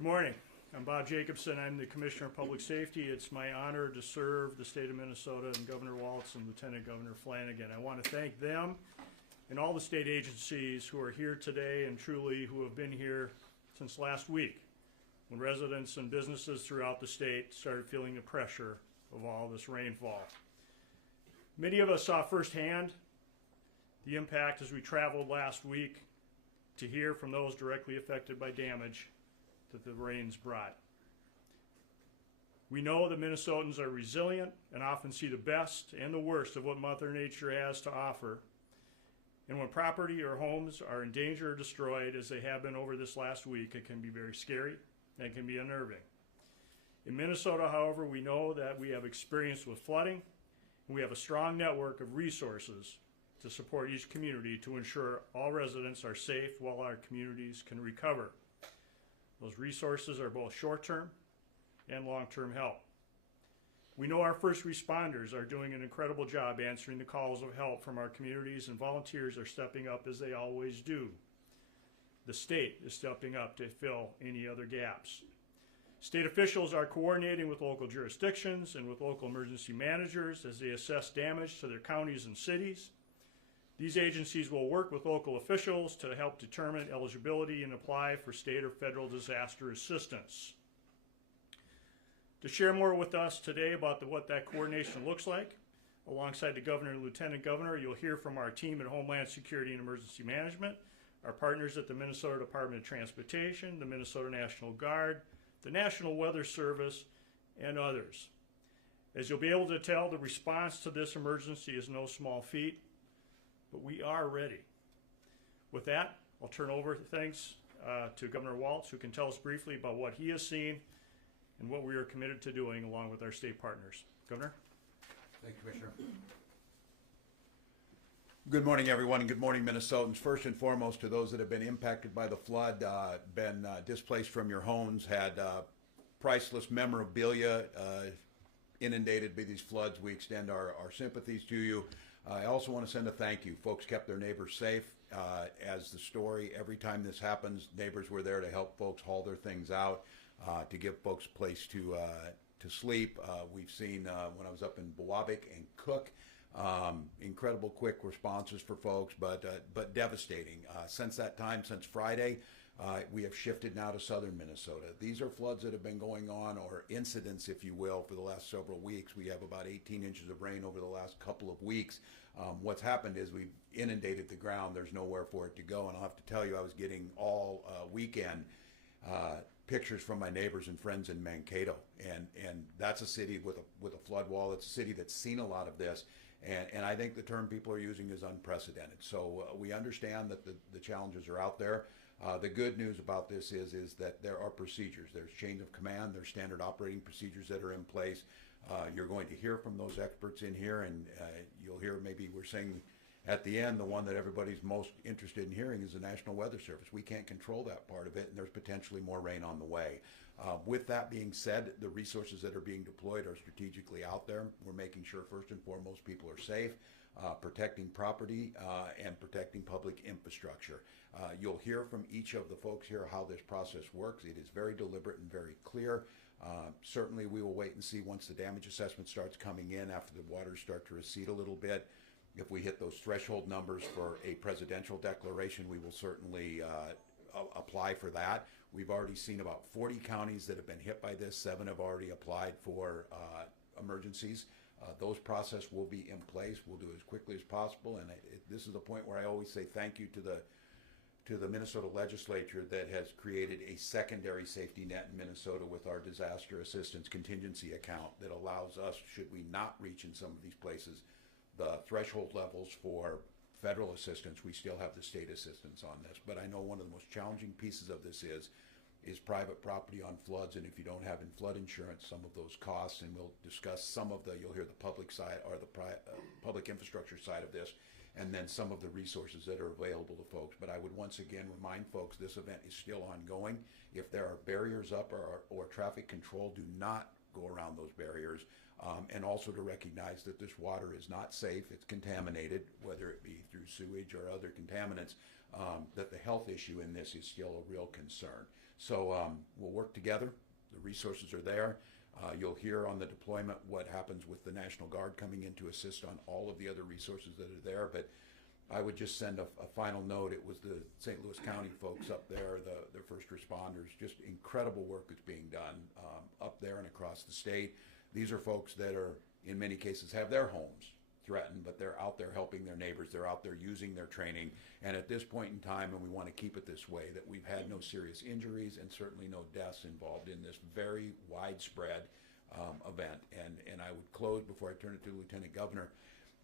Good morning. I'm Bob Jacobson. I'm the Commissioner of Public Safety. It's my honor to serve the state of Minnesota and Governor Walz and Lieutenant Governor Flanagan. I want to thank them and all the state agencies who are here today and truly who have been here since last week when residents and businesses throughout the state started feeling the pressure of all this rainfall. Many of us saw firsthand the impact as we traveled last week to hear from those directly affected by damage that the rains brought. We know that Minnesotans are resilient and often see the best and the worst of what Mother Nature has to offer. And when property or homes are in danger or destroyed, as they have been over this last week, it can be very scary and it can be unnerving. In Minnesota, however, we know that we have experience with flooding, and we have a strong network of resources to support each community to ensure all residents are safe while our communities can recover. Those resources are both short-term and long-term help. We know our first responders are doing an incredible job answering the calls of help from our communities, and volunteers are stepping up as they always do. The state is stepping up to fill any other gaps. State officials are coordinating with local jurisdictions and with local emergency managers as they assess damage to their counties and cities. These agencies will work with local officials to help determine eligibility and apply for state or federal disaster assistance. To share more with us today about what that coordination looks like, alongside the Governor and Lieutenant Governor, you'll hear from our team at Homeland Security and Emergency Management, our partners at the Minnesota Department of Transportation, the Minnesota National Guard, the National Weather Service, and others. As you'll be able to tell, the response to this emergency is no small feat, but we are ready. With that, I'll turn over things to Governor Walz, who can tell us briefly about what he has seen and what we are committed to doing along with our state partners. Governor? Thank you, Commissioner. Good morning, everyone, and good morning, Minnesotans. First and foremost, to those that have been impacted by the flood, been displaced from your homes, had priceless memorabilia inundated by these floods, we extend our sympathies to you. I also want to send a thank you. Folks kept their neighbors safe. As the story, every time this happens, neighbors were there to help folks haul their things out, to give folks a place to sleep. We've seen when I was up in Bowabic and Cook, incredible quick responses for folks, but devastating. Since that time, since Friday, we have shifted now to southern Minnesota. These are floods that have been going on, or incidents, if you will, for the last several weeks. We have about 18 inches of rain over the last couple of weeks. What's happened is we've inundated the ground. There's nowhere for it to go. And I'll have to tell you, I was getting all weekend pictures from my neighbors and friends in Mankato. And that's a city with a flood wall. It's a city that's seen a lot of this. And I think the term people are using is unprecedented. So we understand that the challenges are out there. The good news about this is that there are procedures. There's chain of command. There's standard operating procedures that are in place. You're going to hear from those experts in here, and you'll hear, maybe we're saying at the end, the one that everybody's most interested in hearing is the National Weather Service. We can't control that part of it, and there's potentially more rain on the way. With that being said, the resources that are being deployed are strategically out there. We're making sure, first and foremost, people are safe, protecting property, and protecting public infrastructure. You'll hear from each of the folks here how this process works. It is very deliberate and very clear. Certainly we will wait and see once the damage assessment starts coming in, after the waters start to recede a little bit. If we hit those threshold numbers for a presidential declaration, we will certainly apply for that. We've already seen about 40 counties that have been hit by this. 7 have already applied for emergencies. Those process will be in place. We'll do it as quickly as possible. And this is a point where I always say thank you to the Minnesota legislature that has created a secondary safety net in Minnesota with our disaster assistance contingency account that allows us, should we not reach in some of these places the threshold levels for federal assistance, we still have the state assistance on this. But I know one of the most challenging pieces of this is private property on floods, and if you don't have flood insurance, some of those costs, and we'll discuss some of you'll hear the public side, or the public infrastructure side of this, and then some of the resources that are available to folks. But I would once again remind folks, this event is still ongoing. If there are barriers up or traffic control, do not go around those barriers. And also to recognize that this water is not safe, it's contaminated, whether it be through sewage or other contaminants, that the health issue in this is still a real concern. So we'll work together. The resources are there. You'll hear on the deployment what happens with the National Guard coming in to assist on all of the other resources that are there. But I would just send a final note. It was the St. Louis County folks up there, the first responders. Just incredible work is being done up there and across the state. These are folks that are, in many cases, have their homes threatened, but they're out there helping their neighbors. They're out there using their training. And at this point in time, and we want to keep it this way, that we've had no serious injuries and certainly no deaths involved in this very widespread event. And I would close before I turn it to the Lieutenant Governor.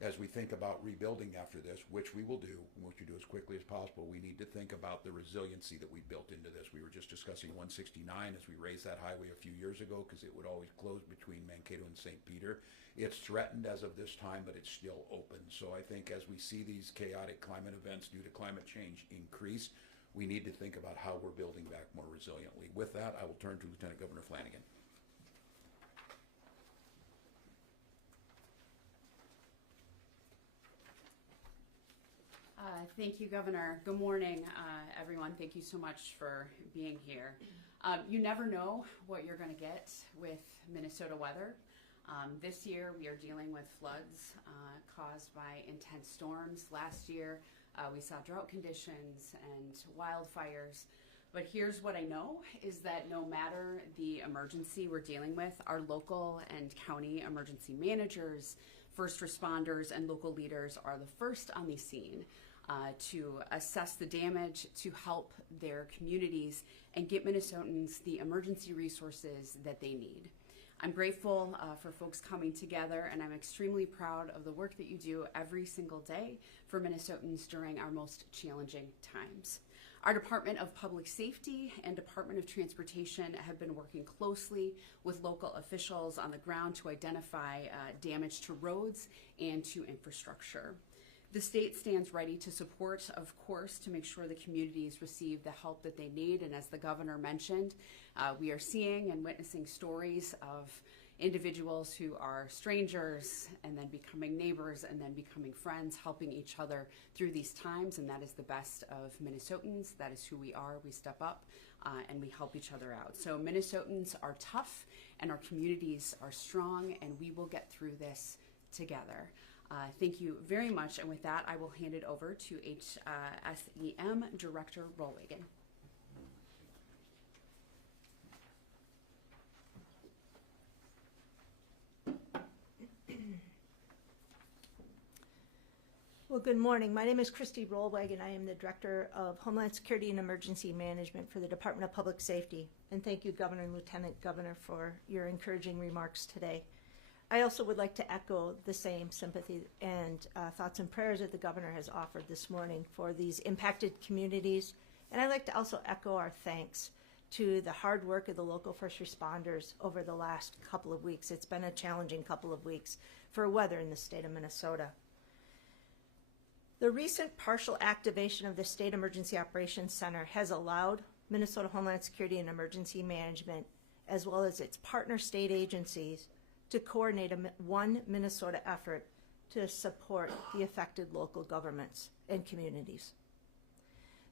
As we think about rebuilding after this, which we will do, and which we do as quickly as possible, we need to think about the resiliency that we built into this. We were just discussing 169 as we raised that highway a few years ago because it would always close between Mankato and St. Peter. It's threatened as of this time, but it's still open. So I think as we see these chaotic climate events due to climate change increase, we need to think about how we're building back more resiliently. With that, I will turn to Lieutenant Governor Flanagan. Thank you, Governor. Good morning, everyone. Thank you so much for being here. You never know what you're going to get with Minnesota weather. This year, we are dealing with floods caused by intense storms. Last year, we saw drought conditions and wildfires. But here's what I know is that no matter the emergency we're dealing with, our local and county emergency managers, first responders, and local leaders are the first on the scene to assess the damage, to help their communities, and get Minnesotans the emergency resources that they need. I'm grateful for folks coming together, and I'm extremely proud of the work that you do every single day for Minnesotans during our most challenging times. Our Department of Public Safety and Department of Transportation have been working closely with local officials on the ground to identify damage to roads and to infrastructure. The state stands ready to support, of course, to make sure the communities receive the help that they need. And as the governor mentioned, we are seeing and witnessing stories of individuals who are strangers and then becoming neighbors and then becoming friends, helping each other through these times. And that is the best of Minnesotans. That is who we are. We step up and we help each other out. So Minnesotans are tough and our communities are strong, and we will get through this together. Thank you very much. And with that, I will hand it over to HSEM Director Rollwagen. Well, good morning. My name is Christy Rollwagen. I am the Director of Homeland Security and Emergency Management for the Department of Public Safety. And thank you, Governor and Lieutenant Governor, for your encouraging remarks today. I also would like to echo the same sympathy and thoughts and prayers that the Governor has offered this morning for these impacted communities. And I'd like to also echo our thanks to the hard work of the local first responders over the last couple of weeks. It's been a challenging couple of weeks for weather in the state of Minnesota. The recent partial activation of the State Emergency Operations Center has allowed Minnesota Homeland Security and Emergency Management, as well as its partner state agencies, to coordinate a one Minnesota effort to support the affected local governments and communities.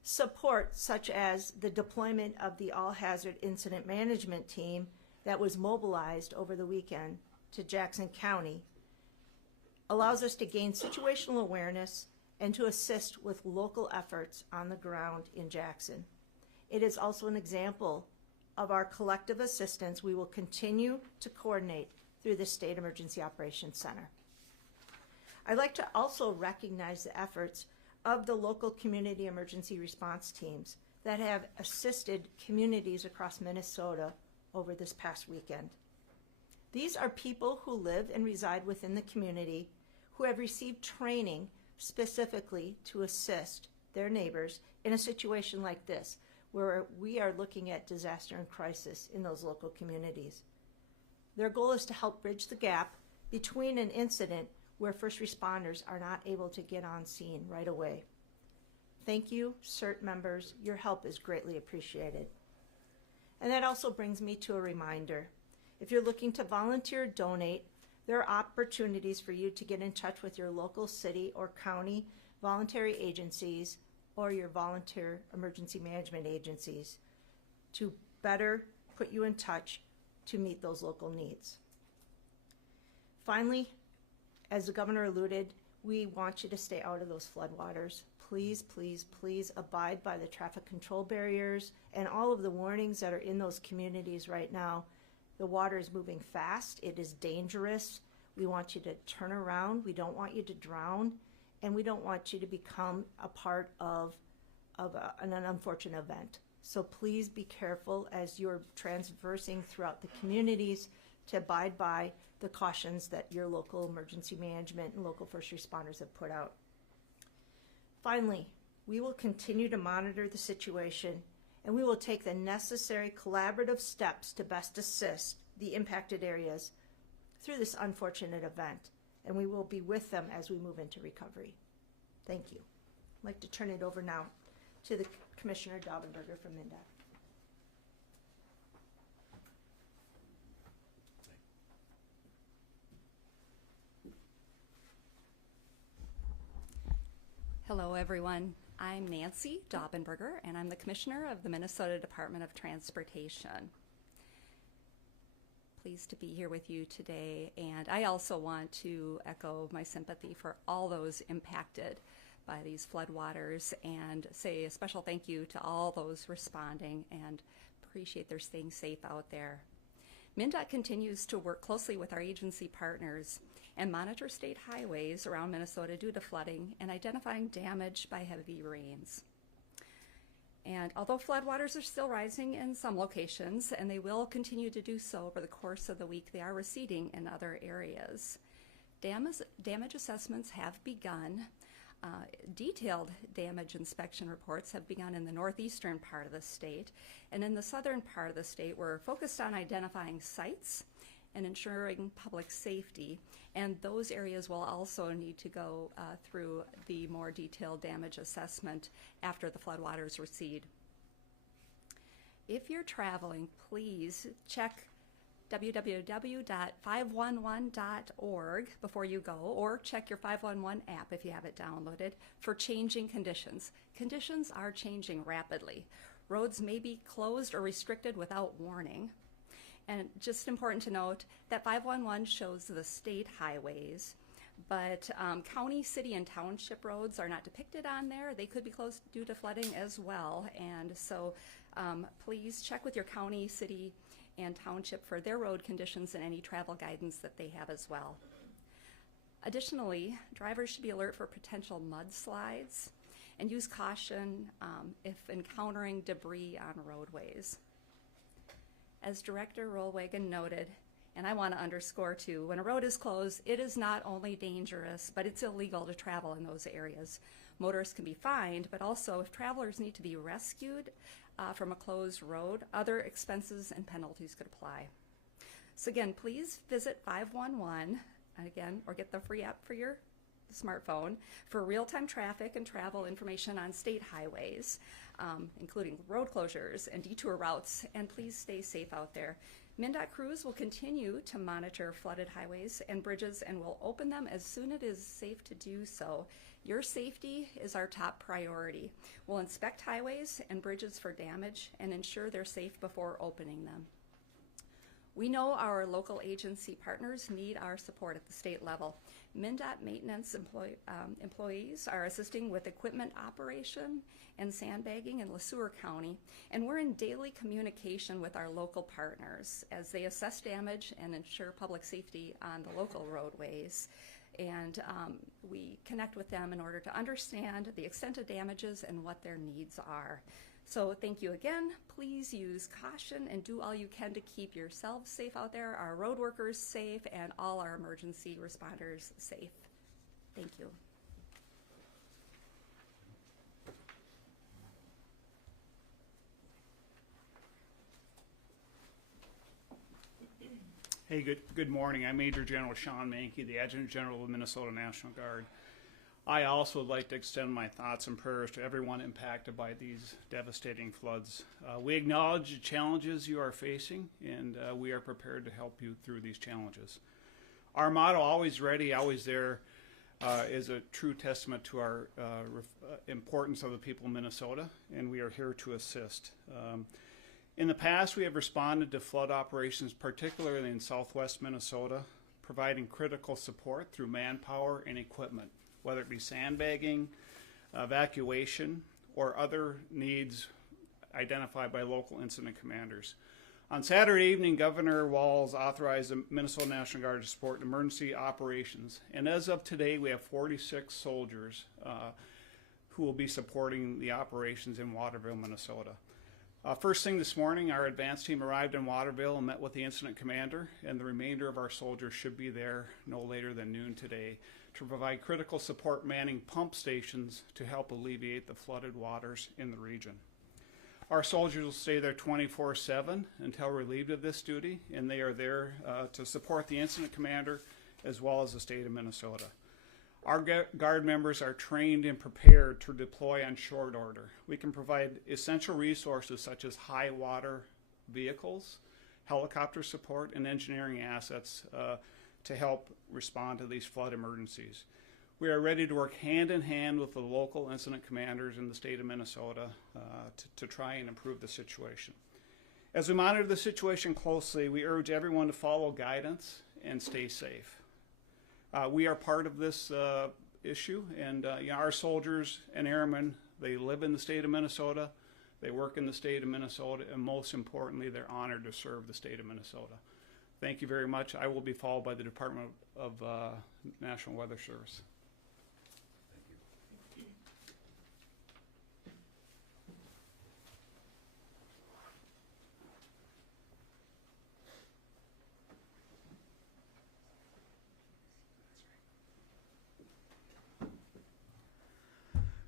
Support such as the deployment of the all-hazard incident management team that was mobilized over the weekend to Jackson County allows us to gain situational awareness and to assist with local efforts on the ground in Jackson. It is also an example of our collective assistance we will continue to coordinate through the State Emergency Operations Center. I'd like to also recognize the efforts of the local community emergency response teams that have assisted communities across Minnesota over this past weekend. These are people who live and reside within the community who have received training specifically to assist their neighbors in a situation like this, where we are looking at disaster and crisis in those local communities. Their goal is to help bridge the gap between an incident where first responders are not able to get on scene right away. Thank you, CERT members. Your help is greatly appreciated. And that also brings me to a reminder. If you're looking to volunteer or donate, there are opportunities for you to get in touch with your local city or county voluntary agencies or your volunteer emergency management agencies to better put you in touch to meet those local needs. Finally, as the governor alluded, we want you to stay out of those floodwaters. Please, please, please abide by the traffic control barriers and all of the warnings that are in those communities right now. The water is moving fast. It is dangerous. We want you to turn around. We don't want you to drown, and we don't want you to become a part of an unfortunate event. So please be careful as you're traversing throughout the communities to abide by the cautions that your local emergency management and local first responders have put out. Finally, we will continue to monitor the situation, and we will take the necessary collaborative steps to best assist the impacted areas through this unfortunate event, and we will be with them as we move into recovery. Thank you. I'd like to turn it over now to the Commissioner Daubenberger from MnDOT. Hello, everyone. I'm Nancy Daubenberger, and I'm the Commissioner of the Minnesota Department of Transportation. Pleased to be here with you today, and I also want to echo my sympathy for all those impacted by these floodwaters and say a special thank you to all those responding and appreciate their staying safe out there. MnDOT continues to work closely with our agency partners and monitor state highways around Minnesota due to flooding and identifying damage by heavy rains. And although floodwaters are still rising in some locations, and they will continue to do so over the course of the week, they are receding in other areas. Damage assessments have begun. Detailed damage inspection reports have begun in the northeastern part of the state, and in the southern part of the state, we're focused on identifying sites and ensuring public safety, and those areas will also need to go through the more detailed damage assessment after the floodwaters recede. If you're traveling, please check www.511.org before you go, or check your 511 app if you have it downloaded for changing conditions. Conditions are changing rapidly. Roads may be closed or restricted without warning. And just important to note that 511 shows the state highways, but county, city, and township roads are not depicted on there. They could be closed due to flooding as well. And so please check with your county, city, and township for their road conditions and any travel guidance that they have as well. Additionally, drivers should be alert for potential mudslides and use caution if encountering debris on roadways. As Director Rollwagon noted, and I want to underscore too, when a road is closed, it is not only dangerous, but it's illegal to travel in those areas. Motorists can be fined, but also if travelers need to be rescued from a closed road, other expenses and penalties could apply. So again, please visit 511 again, or get the free app for your smartphone for real-time traffic and travel information on state highways, including road closures and detour routes, and please stay safe out there. MnDOT crews will continue to monitor flooded highways and bridges and will open them as soon as it is safe to do so. Your safety is our top priority. We'll inspect highways and bridges for damage and ensure they're safe before opening them. We know our local agency partners need our support at the state level. MnDOT maintenance employees are assisting with equipment operation and sandbagging in LeSueur County, and we're in daily communication with our local partners as they assess damage and ensure public safety on the local roadways. And we connect with them in order to understand the extent of damages and what their needs are. So thank you again. Please use caution and do all you can to keep yourselves safe out there, our road workers safe, and all our emergency responders safe. Thank you. Hey, good morning. I'm Major General Sean Mankey, the Adjutant General of the Minnesota National Guard. I also would like to extend my thoughts and prayers to everyone impacted by these devastating floods. We acknowledge the challenges you are facing, and we are prepared to help you through these challenges. Our motto, always ready, always there, is a true testament to our importance of the people of Minnesota, and we are here to assist. In the past, we have responded to flood operations, particularly in southwest Minnesota, providing critical support through manpower and equipment, whether it be sandbagging, evacuation, or other needs identified by local incident commanders. On Saturday evening, Governor Walz authorized the Minnesota National Guard to support emergency operations, and as of today, we have 46 soldiers who will be supporting the operations in Waterville, Minnesota. First thing this morning, our advance team arrived in Waterville and met with the incident commander, and the remainder of our soldiers should be there no later than noon today to provide critical support manning pump stations to help alleviate the flooded waters in the region. Our soldiers will stay there 24/7 until relieved of this duty, and they are there to support the incident commander as well as the state of Minnesota. Our Guard members are trained and prepared to deploy on short order. We can provide essential resources such as high water vehicles, helicopter support, and engineering assets to help respond to these flood emergencies. We are ready to work hand in hand with the local incident commanders in the state of Minnesota to try and improve the situation. As we monitor the situation closely, we urge everyone to follow guidance and stay safe. We are part of this issue, and our soldiers and airmen, they live in the state of Minnesota, they work in the state of Minnesota, and most importantly, they're honored to serve the state of Minnesota. Thank you very much. I will be followed by the Department of National Weather Service.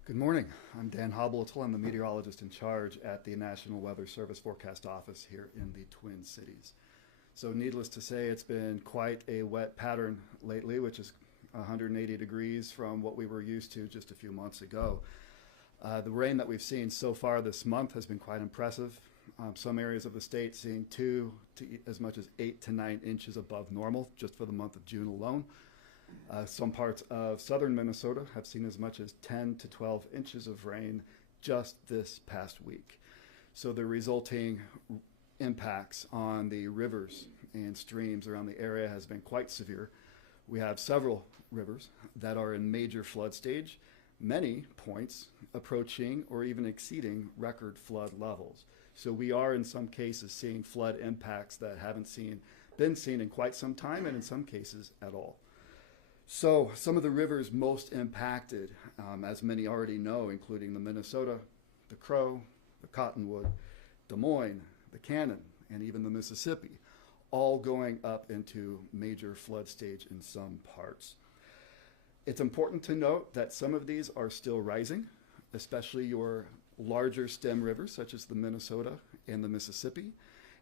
Good morning. I'm Dan Hobletl. I'm the meteorologist in charge at the National Weather Service Forecast Office here in the Twin Cities. So needless to say, it's been quite a wet pattern lately, which is 180 degrees from what we were used to just a few months ago. The rain that we've seen so far this month has been quite impressive. Some areas of the state seeing 2 to as much as 8 to 9 inches above normal just for the month of June alone. Some parts of southern Minnesota have seen as much as 10 to 12 inches of rain just this past week. So the resulting impacts on the rivers and streams around the area has been quite severe. We have several rivers that are in major flood stage, many points approaching or even exceeding record flood levels. So we are in some cases seeing flood impacts that haven't been seen in quite some time, and in some cases at all. So some of the rivers most impacted, as many already know, including the Minnesota, the Crow, the Cottonwood, Des Moines, the Cannon, and even the Mississippi, all going up into major flood stage in some parts. It's important to note that some of these are still rising, especially your larger stem rivers such as the Minnesota and the Mississippi,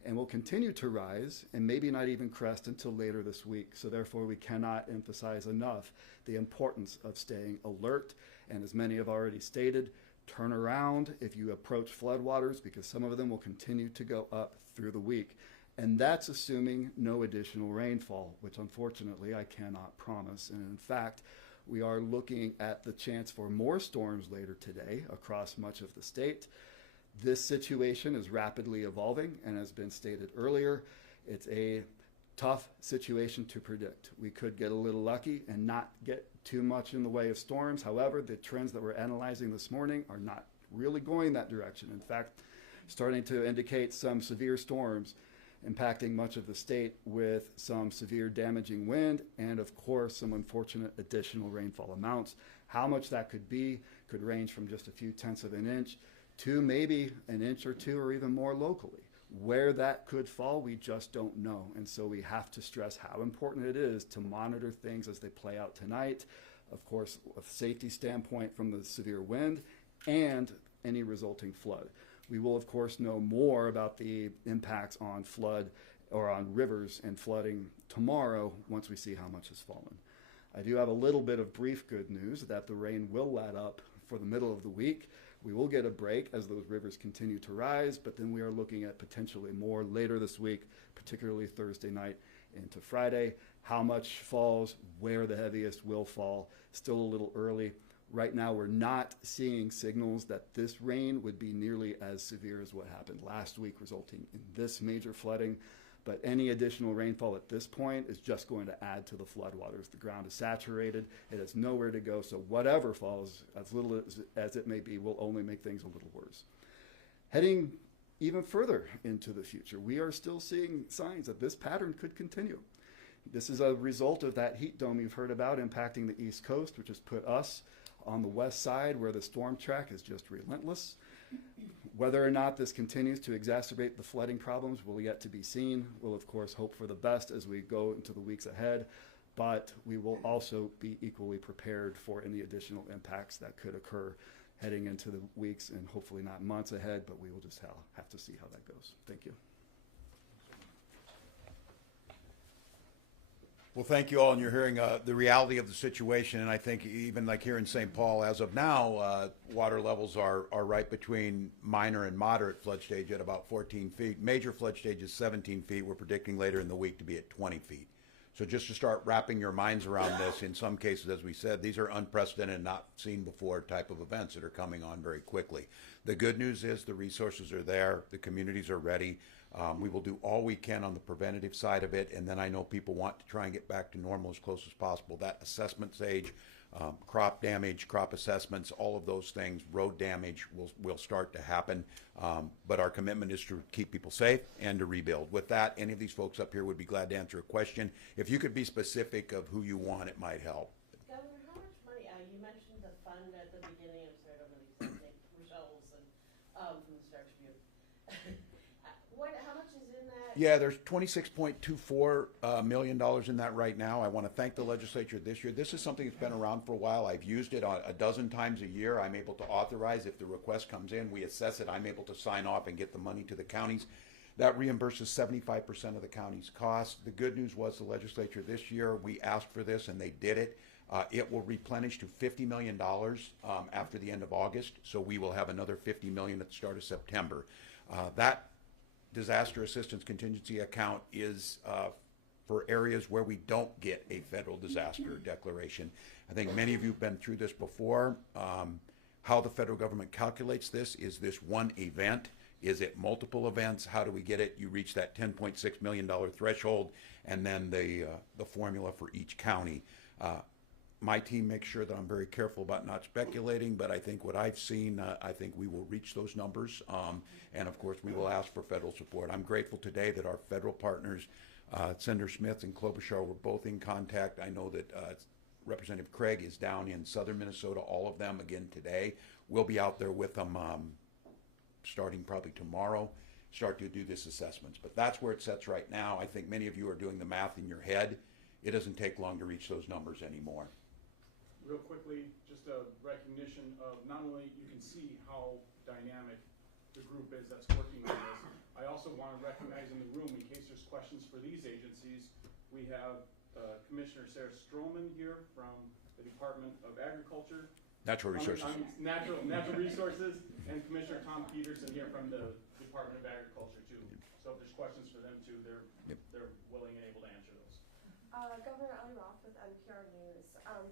and will continue to rise and maybe not even crest until later this week. So therefore we cannot emphasize enough the importance of staying alert, and as many have already stated, turn around if you approach floodwaters, because some of them will continue to go up through the week. And that's assuming no additional rainfall, which unfortunately I cannot promise. And in fact, we are looking at the chance for more storms later today across much of the state. This situation is rapidly evolving, and has been stated earlier, it's a tough situation to predict. We could get a little lucky and not get too much in the way of storms. However, the trends that we're analyzing this morning are not really going that direction. In fact, starting to indicate some severe storms impacting much of the state with some severe damaging wind and, of course, some unfortunate additional rainfall amounts. How much that could be could range from just a few tenths of an inch to maybe an inch or two or even more locally. Where that could fall, we just don't know. And so we have to stress how important it is to monitor things as they play out tonight. Of course, a safety standpoint from the severe wind and any resulting flood. We will, of course, know more about the impacts on flood or on rivers and flooding tomorrow once we see how much has fallen. I do have a little bit of brief good news that the rain will let up for the middle of the week. We will get a break as those rivers continue to rise, but then we are looking at potentially more later this week, particularly Thursday night into Friday. How much falls, where the heaviest will fall, still a little early. Right now, we're not seeing signals that this rain would be nearly as severe as what happened last week, resulting in this major flooding. But any additional rainfall at this point is just going to add to the floodwaters. The ground is saturated. It has nowhere to go. So whatever falls, as little as it may be, will only make things a little worse. Heading even further into the future, we are still seeing signs that this pattern could continue. This is a result of that heat dome you've heard about impacting the East Coast, which has put us on the west side where the storm track is just relentless. Whether or not this continues to exacerbate the flooding problems will yet to be seen. We'll, of course, hope for the best as we go into the weeks ahead, but we will also be equally prepared for any additional impacts that could occur heading into the weeks and hopefully not months ahead, but we will just have to see how that goes. Thank you. Well, thank you all, and you're hearing the reality of the situation, and I think even like here in St. Paul, as of now, water levels are right between minor and moderate flood stage at about 14 feet. Major flood stage is 17 feet. We're predicting later in the week to be at 20 feet. So just to start wrapping your minds around this, in some cases, as we said, these are unprecedented, not seen before type of events that are coming on very quickly. The good news is the resources are there, the communities are ready. We will do all we can on the preventative side of it, and then I know people want to try and get back to normal as close as possible. That assessment stage, crop damage, crop assessments, all of those things, road damage will start to happen. But our commitment is to keep people safe and to rebuild. With that, any of these folks up here would be glad to answer a question. If you could be specific of who you want, it might help. Governor, how much money, you mentioned the fund at the beginning of sort of these results and from the start of you. How much is in that? Yeah, there's $26.24 million in that right now. I want to thank the legislature this year. This is something that's been around for a while. I've used it a dozen times a year. I'm able to authorize if the request comes in, we assess it. I'm able to sign off and get the money to the counties. That reimburses 75% of the county's costs. The good news was the legislature this year, we asked for this and they did it. It will replenish to $50 million after the end of August, so we will have another $50 million at the start of September. That disaster assistance contingency account is for areas where we don't get a federal disaster declaration. I think many of you have been through this before. How the federal government calculates this, is this one event? Is it multiple events? How do we get it? You reach that $10.6 million threshold, and then the formula for each county. My team makes sure that I'm very careful about not speculating, but I think what I've seen, I think we will reach those numbers. And of course, we will ask for federal support. I'm grateful today that our federal partners, Senator Smith and Klobuchar, were both in contact. I know that Representative Craig is down in southern Minnesota, all of them again today. We'll be out there with them starting probably tomorrow, start to do this assessments. But that's where it sets right now. I think many of you are doing the math in your head. It doesn't take long to reach those numbers anymore. Real quickly, just a recognition of not only you can see how dynamic the group is that's working on this, I also want to recognize in the room, in case there's questions for these agencies, we have Commissioner Sarah Stroman here from the Department of Agriculture. Natural Resources. Natural Resources, and Commissioner Tom Peterson here from the Department of Agriculture too. So if there's questions for them too, they're willing and able to answer those. Governor Ali Roth with NPR News.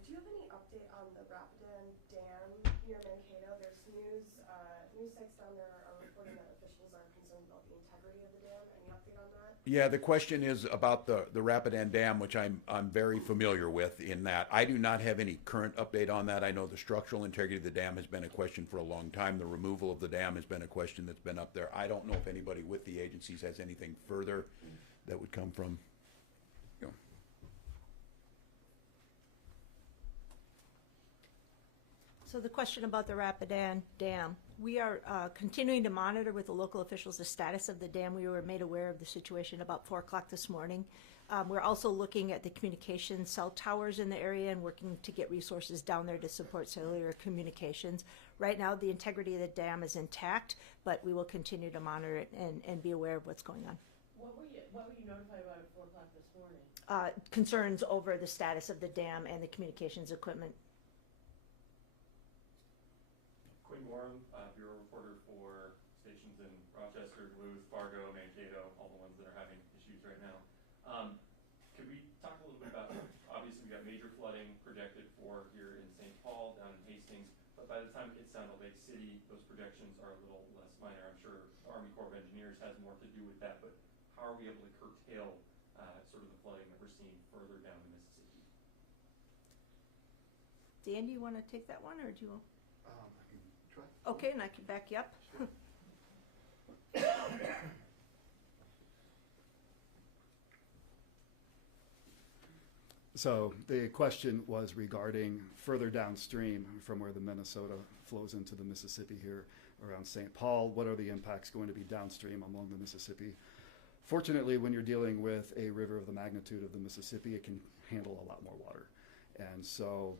Do you have any update on the Rapidan Dam near Mankato? There's news sites down there are reporting that officials are concerned about the integrity of the dam. Any update on that? Yeah, the question is about the Rapidan Dam, which I'm very familiar with in that. I do not have any current update on that. I know the structural integrity of the dam has been a question for a long time. The removal of the dam has been a question that's been up there. I don't know if anybody with the agencies has anything further that would come from, you know. So the question about the Rapidan Dam, we are continuing to monitor with the local officials the status of the dam. We were made aware of the situation about 4 o'clock this morning. We're also looking at the communication cell towers in the area and working to get resources down there to support cellular communications. Right now, the integrity of the dam is intact, but we will continue to monitor it and be aware of what's going on. What were you notified about at 4 o'clock this morning? Concerns over the status of the dam and the communications equipment. Quinn Warren, bureau reporter for stations in Rochester, Duluth, Fargo, Mankato, all the ones that are having issues right now. Could we talk a little bit about, obviously we got major flooding projected for here in St. Paul, down in Hastings, but by the time it gets down to Lake City, those projections are a little less minor. I'm sure Army Corps of Engineers has more to do with that, but how are we able to curtail sort of the flooding that we're seeing further down the Mississippi? Dan, do you want to take that one, or do you? I can try. Okay, and I can back you up. So the question was regarding further downstream from where the Minnesota flows into the Mississippi here around St. Paul. What are the impacts going to be downstream along the Mississippi? Fortunately, when you're dealing with a river of the magnitude of the Mississippi, it can handle a lot more water. And so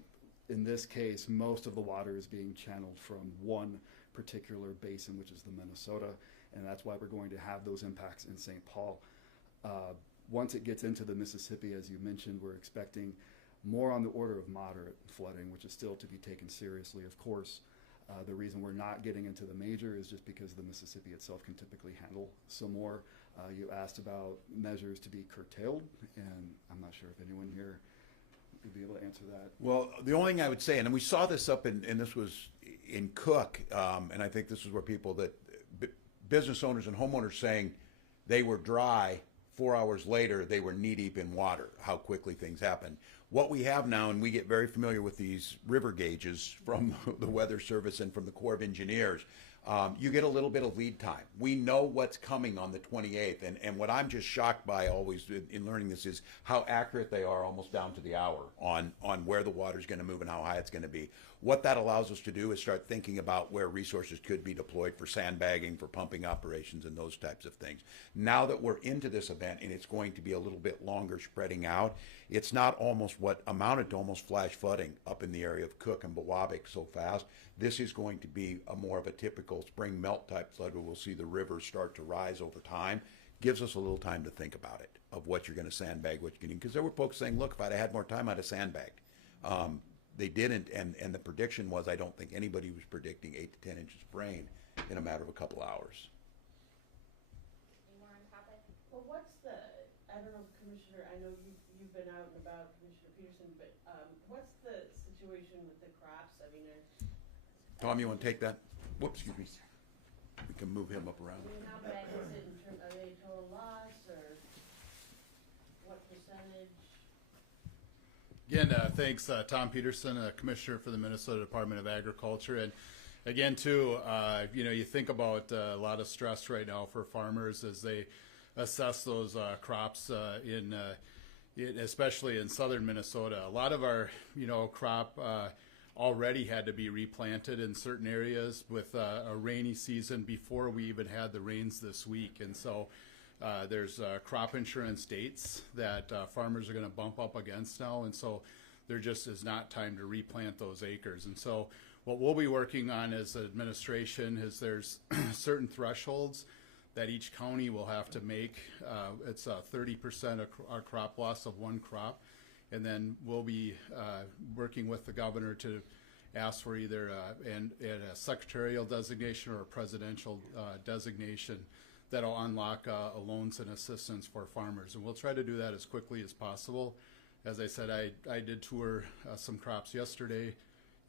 in this case, most of the water is being channeled from one particular basin, which is the Minnesota, and that's why we're going to have those impacts in St. Paul. Once it gets into the Mississippi, as you mentioned, we're expecting more on the order of moderate flooding, which is still to be taken seriously, of course. The reason we're not getting into the major is just because the Mississippi itself can typically handle some more. You asked about measures to be curtailed, and I'm not sure if anyone here would be able to answer that. Well, the only thing I would say, and we saw this up in, and this was in Cook, and I think this is where people that, business owners and homeowners saying they were dry, 4 hours later they were knee deep in water, how quickly things happen. What we have now, and we get very familiar with these river gauges from the Weather Service and from the Corps of Engineers, you get a little bit of lead time. We know what's coming on the 28th, and what I'm just shocked by always in learning this is how accurate they are almost down to the hour on where the water's going to move and how high it's going to be. What that allows us to do is start thinking about where resources could be deployed for sandbagging, for pumping operations, and those types of things. Now that we're into this event and it's going to be a little bit longer spreading out, it's not almost what amounted to almost flash flooding up in the area of Cook and Biwabic so fast. This is going to be a more of a typical spring melt type flood where we'll see the rivers start to rise over time. Gives us a little time to think about it, of what you're going to sandbag, what you're getting. Because there were folks saying, look, if I'd had more time, I'd have sandbagged. They didn't, and the prediction was, I don't think anybody was predicting 8 to 10 inches of rain in a matter of a couple hours. Any more on topic? Well, what's the, I don't know, Commissioner, I know you've been out and about, Commissioner Peterson, but what's the situation with the crops? I mean, Tom, you want to take that? Whoops, excuse me. We can move him up around. I mean, how bad is it in terms, are they total loss, or what percentage? Again, thanks, Tom Peterson, Commissioner for the Minnesota Department of Agriculture. And again, too, you think about a lot of stress right now for farmers as they assess those crops especially in southern Minnesota. A lot of our, crop already had to be replanted in certain areas with a rainy season before we even had the rains this week. And so there's crop insurance dates that farmers are going to bump up against now, and so there just is not time to replant those acres. And so what we'll be working on as an administration is there's certain thresholds that each county will have to make. It's 30% of our crop loss of one crop, and then we'll be working with the governor to ask for either a secretarial designation or a presidential designation that'll unlock loans and assistance for farmers. And we'll try to do that as quickly as possible. As I said, I did tour some crops yesterday,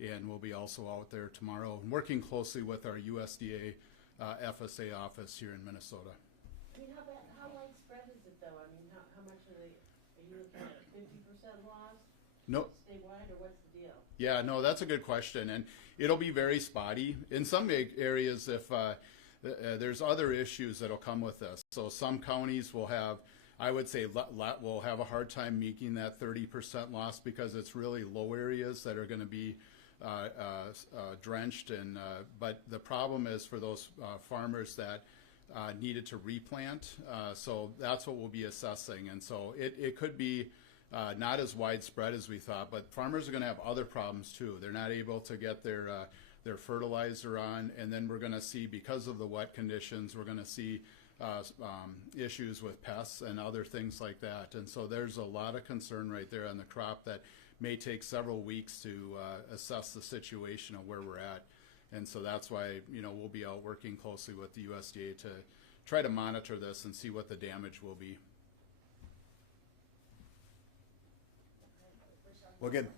and we'll be also out there tomorrow, working closely with our USDA FSA office here in Minnesota. I mean, how widespread is it, though? I mean, how much are you looking at a 50% loss? No. Statewide, or what's the deal? Yeah, no, that's a good question, and it'll be very spotty. In some areas, if there's other issues that'll come with this. So some counties will have, I would say, will have a hard time making that 30% loss because it's really low areas that are going to be drenched. And but the problem is for those farmers that needed to replant. So that's what we'll be assessing. And so it could be not as widespread as we thought, but farmers are going to have other problems too. They're not able to get their fertilizer on, and then we're going to see, because of the wet conditions, we're going to see issues with pests and other things like that. And so there's a lot of concern right there on the crop that may take several weeks to assess the situation of where we're at. And so that's why, we'll be out working closely with the USDA to try to monitor this and see what the damage will be. Well, again,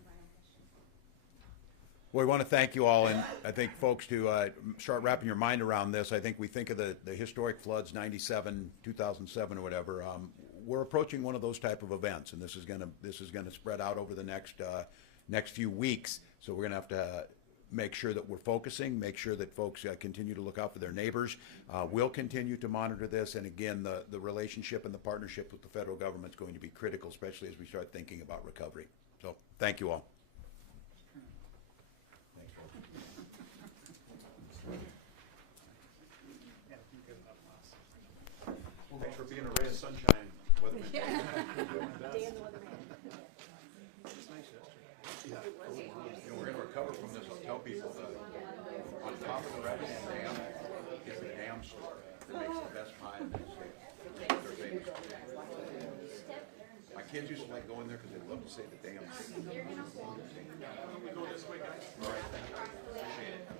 Well, we want to thank you all, and I think folks to start wrapping your mind around this. I think we think of the historic floods, 97, 2007, or whatever. We're approaching one of those type of events, and this is gonna spread out over the next few weeks. So we're gonna have to make sure that we're focusing, make sure that folks continue to look out for their neighbors. We'll continue to monitor this, and again, the relationship and the partnership with the federal government is going to be critical, especially as we start thinking about recovery. So thank you all. Thanks for being a ray of sunshine, weatherman. Dan the You know, we're going to recover from this. I'll tell people on top of the Rapidan Dam is the dam store that makes the best pie in the state. They're famous. My kids used to like going there because they love to say the dam. We go this way, guys. All right, thank you. Appreciate it.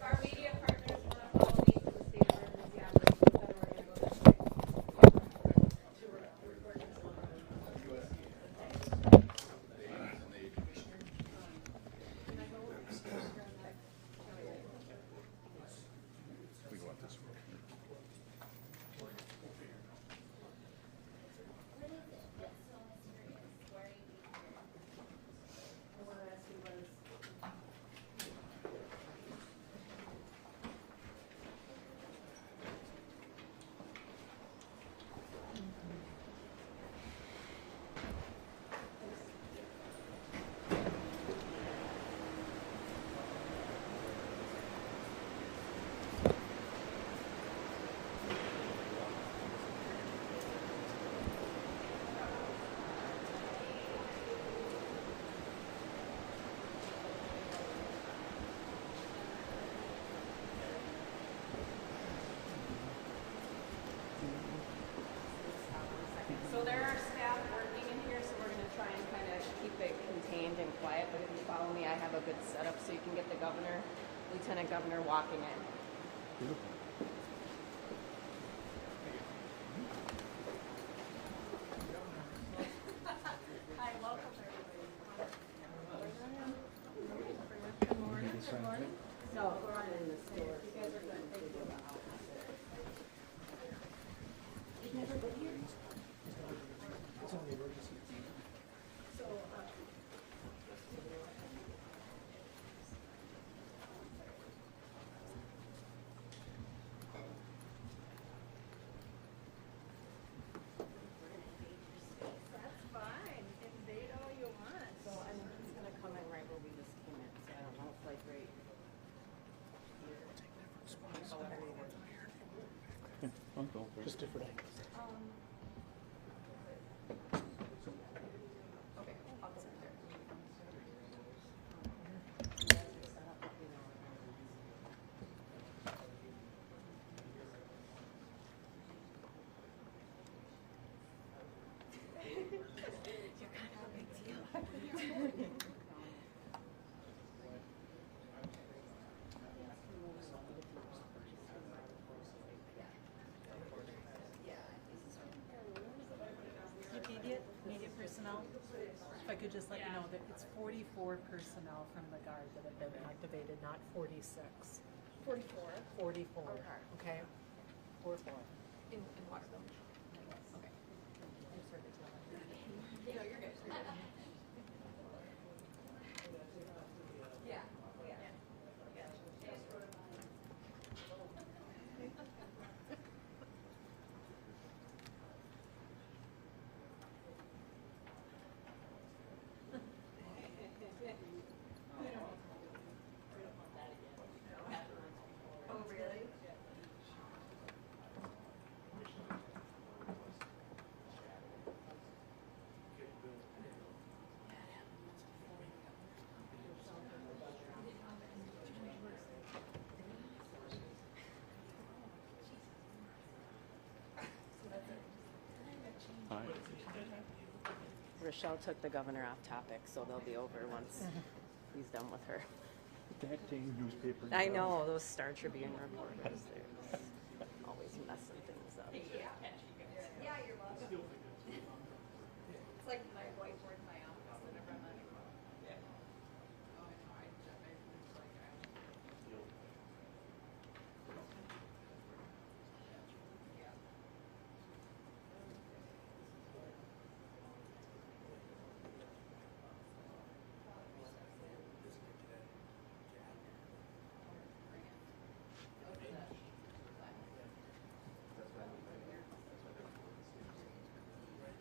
Our media partners want to follow me to the state emergency operations center. We're going So there are staff working in here, so we're going to try and kind of keep it contained and quiet. But if you follow me, I have a good setup so you can get the governor, lieutenant governor walking in. Hi, welcome everybody. Good morning. Good morning. No, we're on in the store. You guys are good. Thank you. You've never been here? That's fine. Invade all you want. So I'm just gonna come in right where we just came in. So I don't know if like right here. Just different angles. Okay, I'll go there. You're kind of a big deal. Immediate personnel, if I could just let you know that it's 44 personnel from the Guard that have been activated, not 46. 44. 44, Okay. okay? 44. In Waterville. Okay. I'm sorry to tell you. No, you're good. Yeah. Oh, really? Rochelle took the governor off topic, so they'll be over once he's done with her. That dang newspaper. I know, those Star Tribune reporters, they're always messing things up. Yeah, you're welcome. It's like my whiteboard in my office whenever I'm on.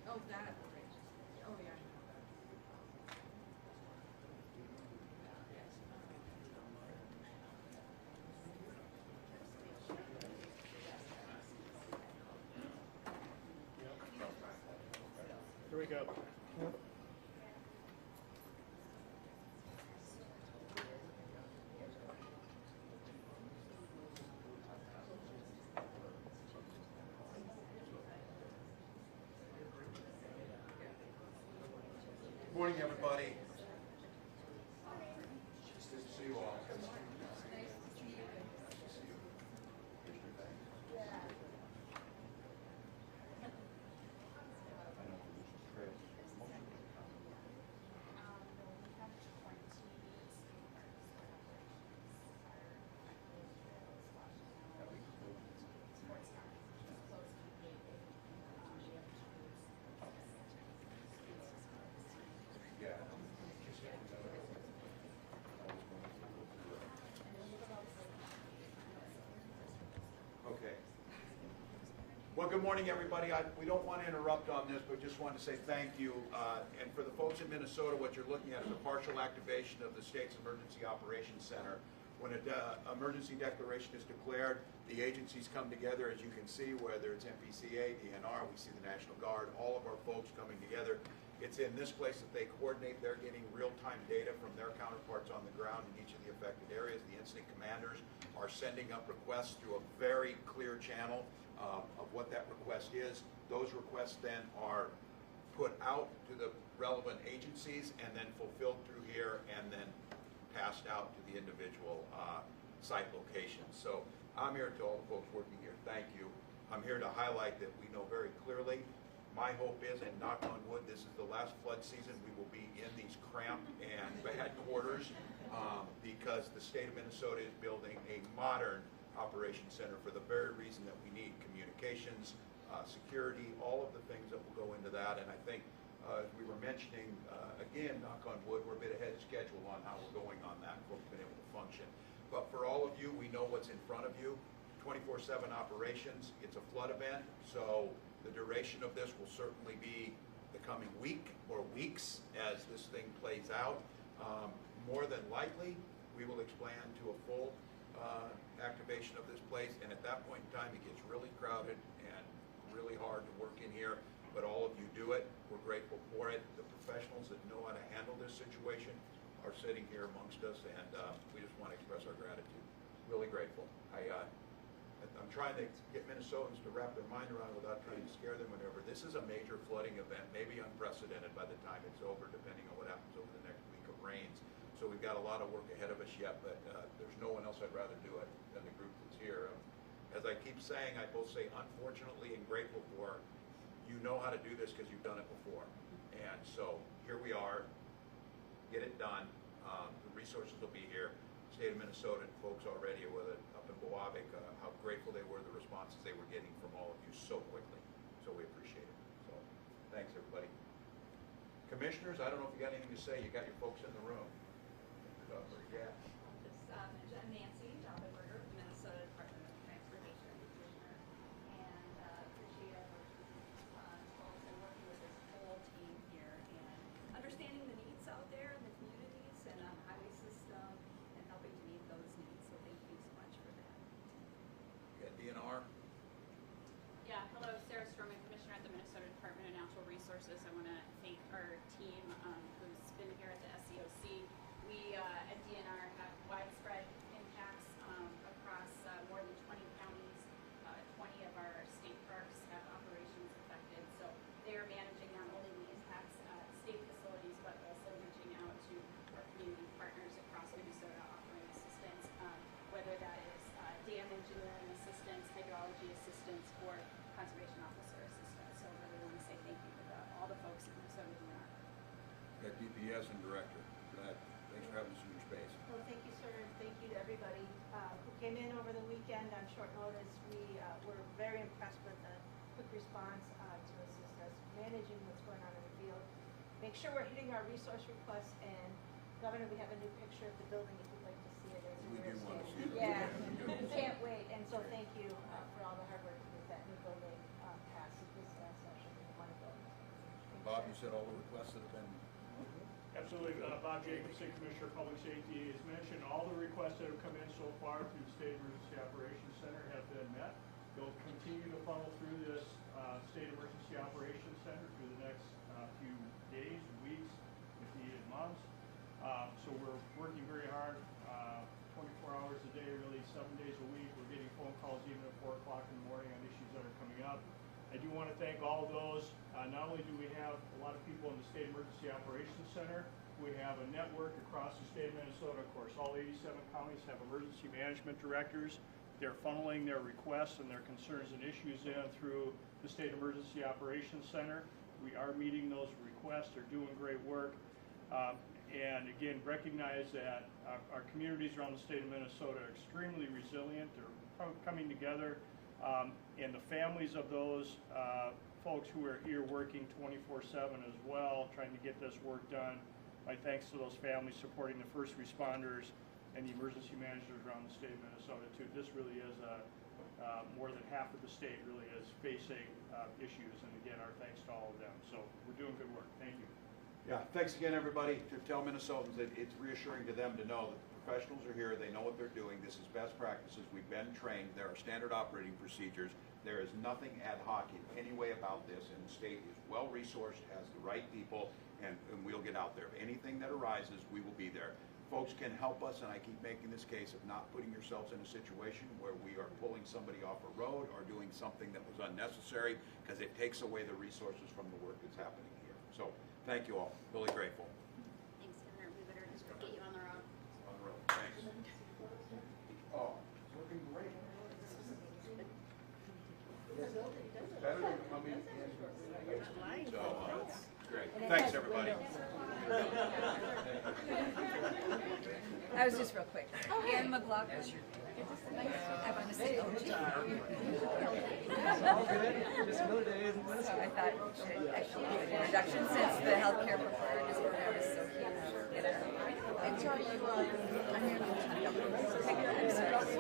Oh, that. Oh, yeah. Here we go. Good morning, everybody. It's good to see you all. Okay. Well, good morning, everybody. We don't want to interrupt on this, but just wanted to say thank you. And for the folks in Minnesota, what you're looking at is a partial activation of the state's Emergency Operations Center. When an emergency declaration is declared, the agencies come together, as you can see, whether it's MPCA, DNR, we see the National Guard, all of our folks coming together. It's in this place that they coordinate. They're getting real-time data from their counterparts on the ground in each of the affected areas. The incident commanders are sending up requests through a very clear channel of what that request is. Those requests then are put out to the relevant agencies and then fulfilled through here and then passed out to the individual site locations. So I'm here to all the folks working here. Thank you. I'm here to highlight that we know very clearly. My hope is, and knock on wood, this is the last flood season we will be in these cramped and bad quarters because the state of Minnesota is building a modern operations center for the very reason that we need communications, security, all of the things that will go into that. And I think, as we were mentioning, again, knock on wood, we're a bit ahead of schedule on how we're going on that. Folks have been able to function. But for all of you, we know what's in front of you. 24/7 operations. It's a flood event, so the duration of this will certainly be the coming week or weeks as this thing plays out. More than likely, we will expand to a full activation of this place, and at that point in time, it gets really crowded and really hard to work in here, but all of you do it. We're grateful for it. The professionals that know how to handle this situation are sitting here amongst us, and we just want to express our gratitude. Really grateful. I'm trying to get Minnesotans to wrap their mind around it without trying to scare them whenever. This is a major flooding event, maybe unprecedented by the time it's over, depending on what happens over the next week of rains. So we've got a lot of work ahead of us yet, but there's no one else I'd rather do it than the group that's here. As I keep saying, I both say unfortunately and grateful for, you know how to do this because you've done it before. And so here we are, get it done. The resources will be here. State of Minnesota and folks already, whether up in Boavic, how grateful they were, the responses they were getting from all of you so quickly. So we appreciate it. So thanks, everybody. Commissioners, I don't know if you got anything to say. You got your folks in the room. Yeah. Just Nancy Dobbelberger, Minnesota Department of Transportation Commissioner, and appreciate folks and working with this whole team here and understanding the needs out there in the communities and on the highway system and helping to meet those needs. So thank you so much for that. You got DNR? Yeah, hello, Sarah Stroman, Commissioner at the Minnesota Department of Natural Resources. I want to thank our team who's been here at the SCOC. We at DNR have widespread impacts across more than 20 counties. 20 of our state parks have operations affected. So they are managing not only the impacts at managing what's going on in the field. Make sure we're hitting our resource requests, and Governor, we have a new picture of the building if you'd like to see it. We do want to see it. Yeah, we can't wait, and so thank you for all the hard work to get that new building passed at this last session. We want to go. Bob, you said all the requests that have been. Absolutely. Bob Jacobson, Commissioner of Public Safety, has mentioned all the requests that have come in so far through the State Emergency Operations Center have been met. They'll continue to funnel through this State Emergency Operations Center through the next few days, weeks, if needed, months. So we're working very hard, 24 hours a day, really 7 days a week. We're getting phone calls even at 4 o'clock in the morning on issues that are coming up. I do want to thank all of those. Not only do we have a lot of people in the State Emergency Operations Center, we have a network across the state of Minnesota. Of course, all 87 counties have emergency management directors. They're funneling their requests and their concerns and issues in through the State Emergency Operations Center. We are meeting those requests. They're doing great work. And again, recognize that our communities around the state of Minnesota are extremely resilient. They're coming together. And the families of those folks who are here working 24/7 as well, trying to get this work done. My thanks to those families supporting the first responders and the emergency managers around the state of Minnesota too. This really is more than half of the state really is facing issues, and again, our thanks to all of them. So we're doing good work. Thank you. Yeah, thanks again, everybody. To tell Minnesotans that it's reassuring to them to know that the professionals are here. They know what they're doing. This is best practices. We've been trained. There are standard operating procedures. There is nothing ad hoc in any way about this, and the state is well-resourced, has the right people, and we'll get out there. If anything that arises, we will be there. Folks can help us, and I keep making this case of not putting yourselves in a situation where we are pulling somebody off a road or doing something that was unnecessary, because it takes away the resources from the work that's happening here. So thank you all. Really grateful. Thanks, Governor. We better just get you on the road. On the road. Thanks. Oh, it's looking great. It's better than coming in. So, great. Thanks, everybody. I was just real quick. Ann McLaughlin. I want to say so I thought we should actually do an introduction since the healthcare preparedness program is so huge. And so I'm here to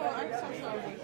I'm so sorry.